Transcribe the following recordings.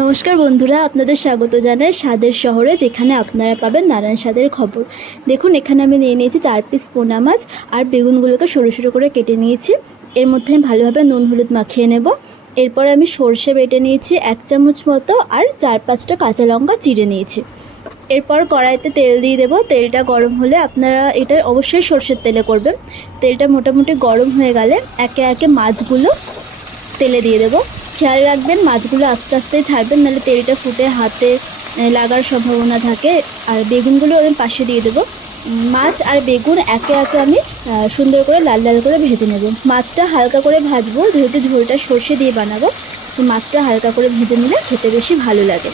নমস্কার বন্ধুরা, আপনাদের স্বাগত জানাই স্বাদের শহরে, যেখানে আপনারা পাবেন নারায়ণ স্বাদের খবর। দেখুন, এখানে আমি নিয়ে নিয়েছি চার পিস পোনা মাছ আর বেগুনগুলোকে সরু সরু করে কেটে নিয়েছি। এর মধ্যে আমি ভালোভাবে নুন হলুদ মাখিয়ে নেব। এরপর আমি সর্ষে বেটে নিয়েছি এক চামচ মতো আর চার পাঁচটা কাঁচা লঙ্কা চিড়ে নিয়েছি। এরপর কড়াইতে তেল দিয়ে দেবো। তেলটা গরম হলে আপনারা এটা অবশ্যই সর্ষের তেলে করবেন। তেলটা মোটামুটি গরম হয়ে গেলে একে একে মাছগুলো তেলে দিয়ে দেবো। খেয়াল রাখবেন, মাছগুলো আস্তে আস্তে ছাড়বেন, নাহলে তেলটা ফুটে হাতে লাগার সম্ভাবনা থাকে। আর বেগুনগুলো আমি পাশে দিয়ে দেবো। মাছ আর বেগুন একে একে আমি সুন্দর করে লাল লাল করে ভেজে নেব। মাছটা হালকা করে ভাজবো, যেহেতু ঝোলটা সর্ষে দিয়ে বানাবো, তো মাছটা হালকা করে ভেজে নিলে খেতে বেশি ভালো লাগে।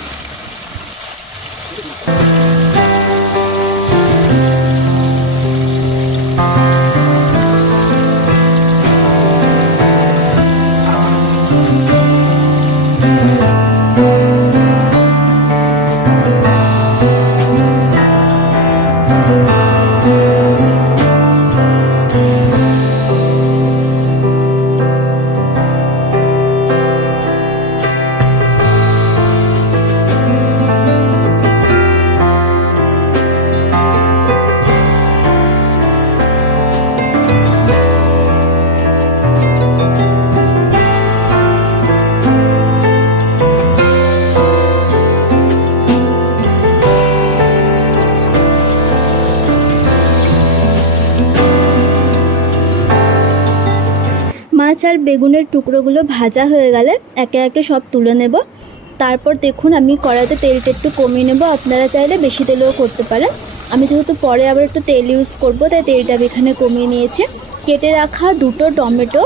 মাছ আর বেগুনের টুকরোগুলো ভাজা হয়ে গেলে একে একে সব তুলে নেব। তারপর দেখুন আমি কড়াইতে তেলটা একটু কমিয়ে নেব। আপনারা চাইলে বেশি তেলেও করতে পারেন। আমি যেহেতু পরে আবার একটু তেল ইউজ করব, তাই তেলটা আমি এখানে কমিয়ে নিয়েছি। কেটে রাখা দুটো টমেটো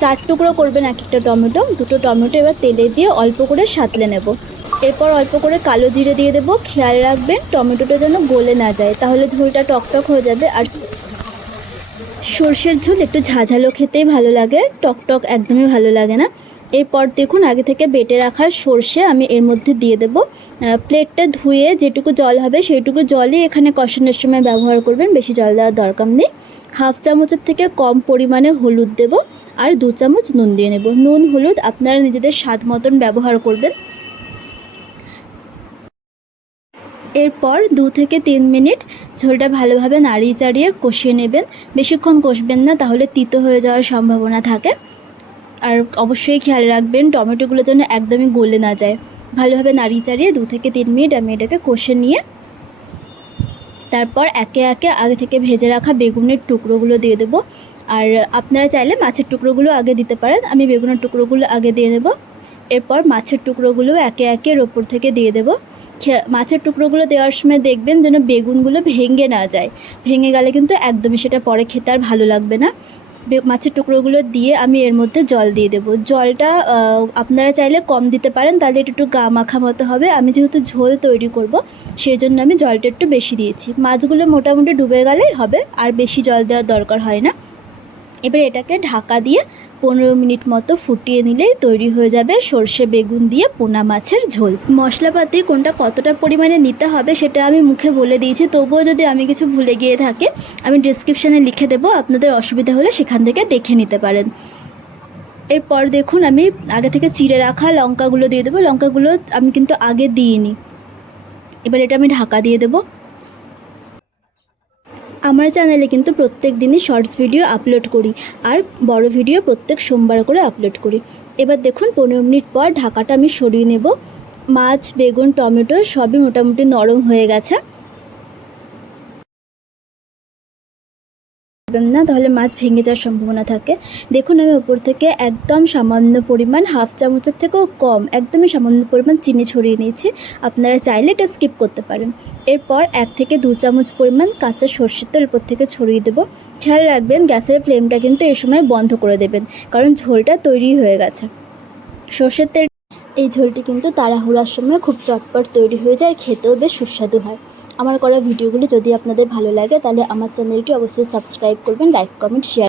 চার টুকরো করবেন এক একটা টমেটো। দুটো টমেটো এবার তেলে দিয়ে অল্প করে সাঁতলে নেব। এরপর অল্প করে কালো জিরে দিয়ে দেবো। খেয়াল রাখবেন টমেটোটা যেন গলে না যায়, তাহলে ঝোলটা টকটক হয়ে যাবে। আর সর্ষের ঝোল একটু ঝাঝালো খেতেই ভালো লাগে টক টক একদমই ভালো লাগে না। এরপর দেখুন, আগে থেকে বেটে রাখা সর্ষে আমি এর মধ্যে দিয়ে দেব। প্লেটটা ধুয়ে যেটুকু জল হবে সেইটুকু জলই এখানে কষানোর সময় ব্যবহার করবেন, বেশি জল দেওয়ার দরকার নেই। হাফ চামচের থেকে কম পরিমাণে হলুদ দেব আর দু চামচ নুন দিয়ে নেব। নুন, হলুদ আপনারা নিজেদের স্বাদ মতন ব্যবহার করবেন। এরপর দু থেকে তিন মিনিট ঝোলটা ভালোভাবে নাড়িয়ে চাড়িয়ে কষিয়ে নেবেন। বেশিক্ষণ কষবেন না, তাহলে তিতো হয়ে যাওয়ার সম্ভাবনা থাকে। আর অবশ্যই খেয়াল রাখবেন, টমেটোগুলো যেন একদমই গলে না যায়। ভালোভাবে নাড়িয়ে চাড়িয়ে দু থেকে তিন মিনিট আমি এটাকে কষে নিয়ে তারপর একে একে আগে থেকে ভেজে রাখা বেগুনের টুকরোগুলো দিয়ে দেবো। আর আপনারা চাইলে মাছের টুকরোগুলো আগে দিতে পারেন, আমি বেগুনের টুকরোগুলো আগে দিয়ে দেবো। এরপর মাছের টুকরোগুলো একে একে ওপর থেকে দিয়ে দেবো। মাছের টুকরোগুলো দেওয়ার সময় দেখবেন যেন বেগুনগুলো ভেঙে না যায়। ভেঙে গেলে কিন্তু একদমই সেটা পরে খেতে আর ভালো লাগবে না। মাছের টুকরোগুলো দিয়ে আমি এর মধ্যে জল দিয়ে দেবো। জলটা আপনারা চাইলে কম দিতে পারেন, তাহলে একটু গা মাখা মতো হবে। আমি যেহেতু ঝোল তৈরি করব সেই জন্য আমি জলটা একটু বেশি দিয়েছি। মাছগুলো মোটামুটি ডুবে গেলেই হবে, আর বেশি জল দেওয়ার দরকার হয় না। এবার এটাকে ঢাকা দিয়ে পনেরো মিনিট মতো ফুটিয়ে নিলেই তৈরি হয়ে যাবে সর্ষে বেগুন দিয়ে পোনা মাছের ঝোল। মশলাপাতি কোনটা কতটা পরিমাণে নিতে হবে সেটা আমি মুখে বলে দিয়েছি। তবুও যদি আমি কিছু ভুলে গিয়ে থাকি, আমি ডিসক্রিপশানে লিখে দেবো, আপনাদের অসুবিধা হলে সেখান থেকে দেখে নিতে পারেন। এরপর দেখুন, আমি আগে থেকে চিড়ে রাখা লঙ্কাগুলো দিয়ে দেবো। লঙ্কাগুলো আমি কিন্তু আগে দিইনি। এবার এটা আমি ঢাকা দিয়ে দেবো। আমার চ্যানেলে কিন্তু প্রত্যেক দিনই শর্টস ভিডিও আপলোড করি আর বড় ভিডিও প্রত্যেক সোমবার করে আপলোড করি। এবার দেখুন পনেরো মিনিট পর ঢাকাটা আমি সরিয়ে নেব। মাছ, বেগুন, টমেটো সবই মোটামুটি নরম হয়ে গেছে। পারবেন না, তাহলে মাছ ভেঙে যাওয়ার সম্ভাবনা থাকে। দেখুন, আমি উপর থেকে একদম সামান্য পরিমাণ হাফ চামচের থেকেও কম, একদমই সামান্য পরিমাণ চিনি ছড়িয়ে নিয়েছি। আপনারা চাইলে এটা স্কিপ করতে পারেন। এরপর এক থেকে দু চামচ পরিমাণ কাঁচা সর্ষের তেল উপর থেকে ছড়িয়ে দেবো। খেয়াল রাখবেন, গ্যাসের ফ্লেমটা কিন্তু এই সময় বন্ধ করে দেবেন, কারণ ঝোলটা তৈরি হয়ে গেছে। সর্ষের তেল, এই ঝোলটি কিন্তু তাড়াহুড়ার সময় খুব চটপট তৈরি হয়ে যায়, খেতেও বেশ সুস্বাদু হয়। আমার করা ভিডিওগুলি যদি আপনাদের ভালো লাগে, তাহলে আমার চ্যানেলটি অবশ্যই সাবস্ক্রাইব করবেন লাইক কমেন্ট শেয়ার